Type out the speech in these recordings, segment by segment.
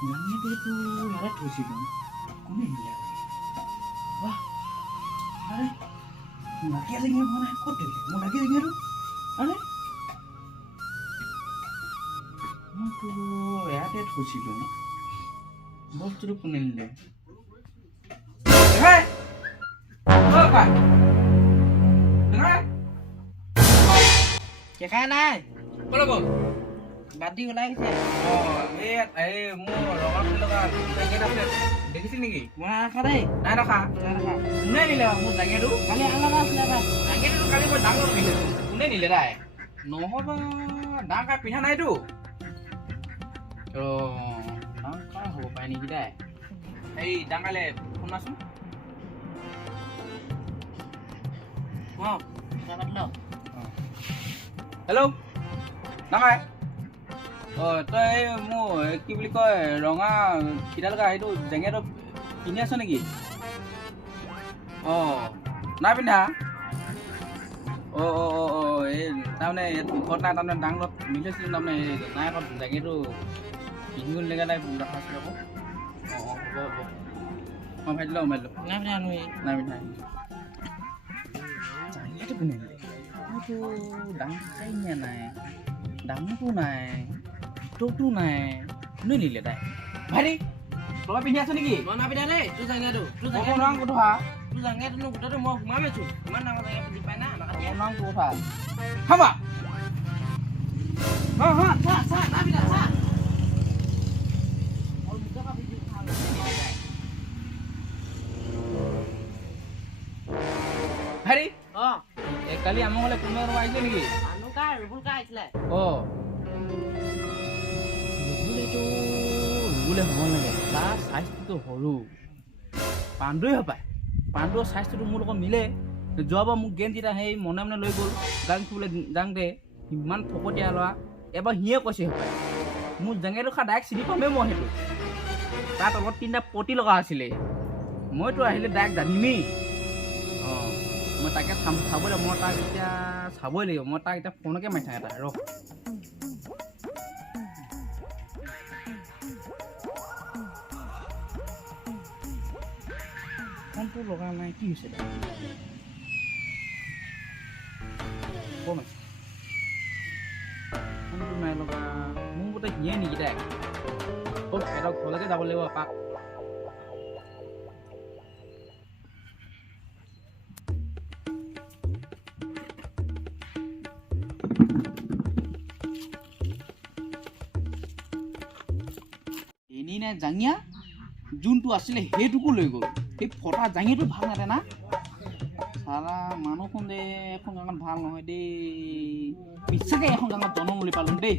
জাঙিয়াটোতো ইয়াতে থৈছিলোঁ কোনে নিলে বাহ আৰে নাকিয়া জাঙিয়া পোৱা নাই ক'ত দিলে মোৰ নাকিয়া জাঙিয়াটো আৰে মইতো ইয়াতে থৈছিলোঁ বস্তুটো কোনে নিলে কেকা নাই ক'লৈ গ'ল বাদ দি ওলাই গৈছে এই মোৰ ৰঙা ফুল লগা জেকেট আছে দেখিছিল নেকি মই নাখা দেই নাই ৰখা কোনে নিলে মোৰ জাঙিয়াটো কালি আলাদা আছিলে এটা জাঙিয়াটো কালি মই ডাঙৰ পিন্ধিছোঁ কোনে নিলে তাই নহ'বা ডাঙৰ কাৰ পিন্ধা নাইতো ডাঙৰ কাৰ হ'ব পাৰে নেকি তাই এই ডাঙৰলে ফোন মাৰচোন হেল্ল' ডাঙৰ তই মোৰ কি বুলি কয় ৰঙা ফিটা লগা সেইটো জেঙেটো পিন্ধি আছ নেকি নাই পিন্ধা এই তাৰমানে ঘৰত নাই তাৰমানে ডাঙৰত মিলিছিলোঁ তাৰমানে নাই আকৌ জেঙেটো পিন্ধিব নিলেগা নাই ৰখা আছিলে আকৌ হ'ব ভাইটিলোঁ নাই পিন্ধা নাই পিন্ধা জাঙিয়াটো কোনে নিলে মইতো ডাঙৰ চাইনিয়া নাই ডাঙৰটো নাই তোৰটো নাই কোনে নিলে তাই ভাইটি তই পিন্ধি আছ নেকি মই নাপিন্ধা দেই তোৰ জাঙিয়াটো কথা তোৰ জাঙিয়াটো গোটেইটো মই সোমাইছোঁ ইমান ডাঙৰ জাঙিয়া পিন্ধি পাই না কথা হাবা ভাইটি কালি আমাৰ ঘৰলৈ কোনোবা কোনোবা আহিছিলে নেকি ৰুবুল কা আহিছিলে ৰুবুলে হ'ব লাগে তাৰ চাইজটোতো সৰু পাণ্ডুৱে হপায় পাণ্ডুৰ চাইজটোতো মোৰ লগত মিলে যোৱাবাৰ মোক গেঞ্জিটা সেই মনে মনে লৈ গ'ল গান ফুৰিবলৈ যাওঁতে ইমান ফকতীয়া ল'ৰা এবাৰ সিয়ে কৈছে হপায় মোৰ জেঙেটো খা ডাইৰেক্ট চিনি পামেই মই সেইটো তাৰ তলত তিনিটা পতি লগা আছিলে মইতো আহিলে ডাইৰেক্ট জানিমেই মই তাকে চাবলৈ মই তাক এতিয়া চাবই লাগিব মই তাক এতিয়া ফোনকে মাৰি থাকোঁ এটা ৰহ ফোনটো লগা নাই কি হৈছে ফোনটো নাই লগা মোৰ বোলে সিয়ে নেকি তাই এটা ঘৰলৈকে যাব লাগিব এপাক এনেই নাই জাঙিয়া যোনটো আছিলে সেইটোকো লৈ গ'ল সেই ফটা জাঙিয়াটো ভাল নাতে না চালা মানুহখন দে এখন গাঁৱত ভাল নহয় দেই বিশ্বাসে এখন গাঁৱত জন্ম বুলি পালোঁ দেই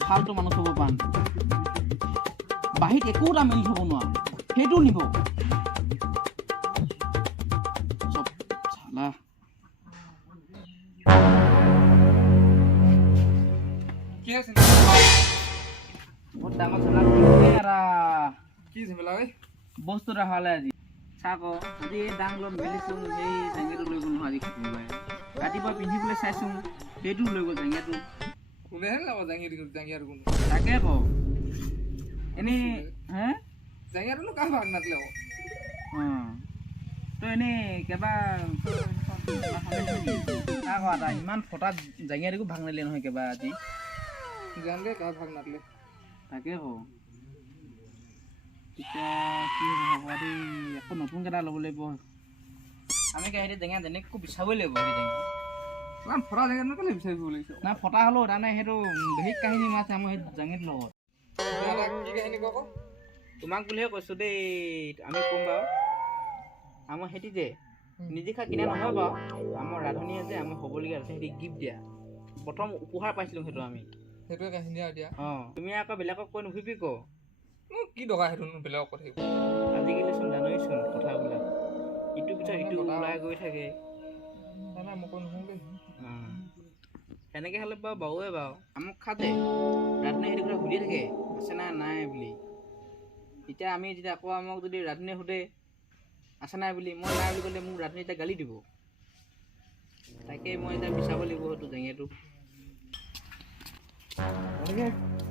ফালটো মানুহ থ'ব পান বাহিৰত একোটা মিলি থ'ব নোৱাৰো সেইটো নিব চব চালা কি আছে বহুত ডাঙৰ চালা কি ঝেমেলা ঐ বস্তু ৰাখালে আজি চাক আজি ডাঙৰ মেলিছোঁ সেই জাঙিয়াটো লৈ গ'ল নহয় আজি কোনোবাই ৰাতিপুৱা পিন্ধিবলৈ চাইছোঁ সেইটো লৈ গ'ল জাঙিয়াটো কোনেহে ল'ব জাঙিয়াটো কোনো তাকে কওঁ এনেই হে জাঙিয়াটোনো কাহ ভাগ নাছিলে তই এনেই কেবা আকৌ এটা ইমান ফটা জাঙিয়াটোকো ভাগ নাছিলে নহয় কেবা আজি জানগে কাহ ভাগ নাছিলে তাকে কওঁ এতিয়া কি হ'ব দেই আকৌ নতুনকৈ এটা ল'ব লাগিব আমি সেই জেঙা যেনেকৈ বিচাৰিবই লাগিব সেই জেঙা ইমান ফটা জেগাত কেলৈ বিচাৰিব লাগিছে নাই ফটা হ'লেও তাৰমানে সেইটো বেলেগ কাহিনী মাছ আমাৰ সেই জাঙিত লগত কি কাহিনী কওক তোমাক বুলিহে কৈছোঁ দেই আমি ক'ম বাৰু আমাৰ সেতি যে নিজে খা কিনা নহয় বাৰু আমাৰ ৰান্ধনীয়ে যে আমি হ'বলগীয়া আছে সিহঁতি গিফ্ট দিয়া প্ৰথম উপহাৰ পাইছিলোঁ সেইটো আমি সেইটোৱে কাহিনী আৰু দিয়া তুমি আকৌ বেলেগক কৈ নুফুৰিবি ক কি দৰকাৰ সেইটো বেলেগক কথা আজিকালি চোন জানোৱেইচোন কথাবিলাক ইটোৰ পিছত ইটো ওলাই গৈ থাকে মই কৈ নুশুনো দেই সেনেকৈ হ'লে বাৰু বাৰুৱে বাৰু আমাক খাতে ৰান্ধনীয়ে সেইটো কথা সুধি থাকে আছে নাই নাই বুলি এতিয়া আমি যেতিয়া আকৌ আমাক যদি ৰান্ধনীয়ে সোধে আছে নাই বুলি মই নাই বুলি ক'লে মোক ৰান্ধনীয়ে এতিয়া গালি দিব তাকে মই এতিয়া বিচাৰিব লাগিব সেইটো জেঙেটো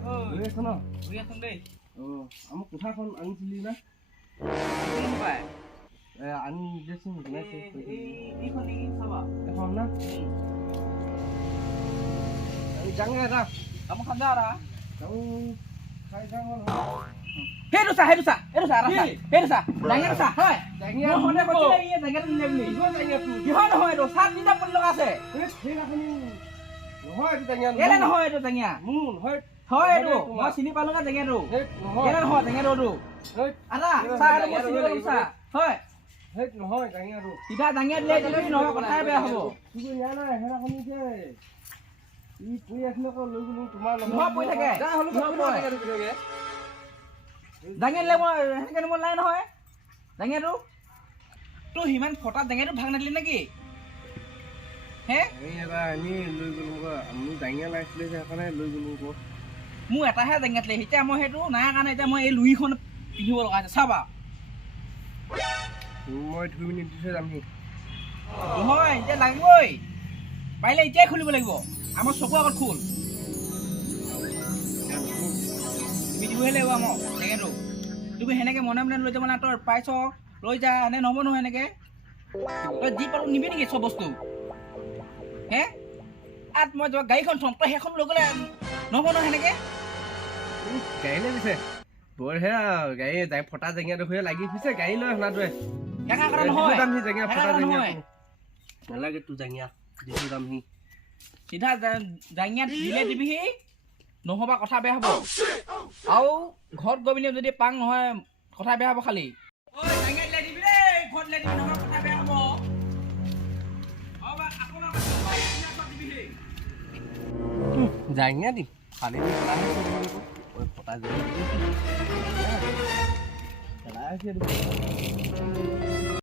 ঐ আছ ন বহি আছোন দেই আমাৰ কোঠাখন আনিছিলি না কোন পায় আনি দেচোন বনাইছে এইখন নেকি চাবা এখন না আমি যাওঁগে এটা kamu kan darah যাওঁ খাই যাওঁ সেইটো চা ৰাস্তা সেইটো চা ডাঙৰ চা হয় ডাঙৰ মই হনে কৈছিল এই ডাঙৰ নিলে বুলি কিহৰ নহয় এইটো সাত দিনা পৰি লগা আছে নহয় এইটো টেঙা কেলে নহয় এইটো টেঙা মোৰ হয় হয় এইটো মই চিনি পালো না টেঙাটো কেলে নহয় টেঙাটো আদা চা আৰু মই চিনি পালো চা হয় সেই নহয় টেঙাটো সিধা ডাঙৰ দিলে দিলে নহয় কথাই বেয়া হ'ব তুমি ইয়া নাই হেৰাখনি যে ই পৰি আছিলে আকৌ লৈ গ'লো তোমাৰ নহয় পৰি থাকে ডাঙৰ দিলে মই সেনেকৈ মই নাই নহয় ডাঙৰটো তোৰ সিমান ফটা ডাঙৰটো ভাগ নাদিলি নেকি হে এই এবাৰ আনি লৈ গ'লো মোৰ ডাঙৰ লাগিছিলে যে সেইকাৰণে লৈ গ'লো আকৌ মোৰ এটাহে ডাঙৰ দিলে এতিয়া মই সেইটো নাই কাৰণে এতিয়া মই এই লুইখন পিন্ধিব লগা আছে চাবা মই 2 মিনিট পিছত যামহি নহয় এতিয়া লাগিবই পাৰিলে এতিয়াই খুলিব লাগিব আমাৰ চকু আগত খোল তুমি দিবহে লাগিব আমাক টেঙাটো তুমি সেনেকৈ মনে মনে লৈ যাব না তই পাইছ লৈ যা এনে নহ'ব নহয় এনেকৈ তই যি পালোঁ নিবি নেকি চব বস্তু হে আত মই গাড়ীখন থ'ম তই সেইখন লৈ গ'লে নহ'ব নহয় সেনেকৈ গাড়ীলৈ দিছে বৰ সেয়া গাড়ী ফটা জেঙীয়াটো হৈ লাগি ফুৰিছে গাড়ী লৈ অনাটোৱে সেকা কৰা নহয় ফটা জেঙীয়া নালাগে তোৰ জেঙীয়া দিছোঁ দামহি চিধা জাঙিয়াত দিলে দিবিহি নহ'বা কথা বেয়া হ'ব আৰু ঘৰত গৈ পিনি যদি পাং নহয় কথা বেয়া হ'ব খালি জাঙীয়া দিম পানী দি ফটা জেঙীয়া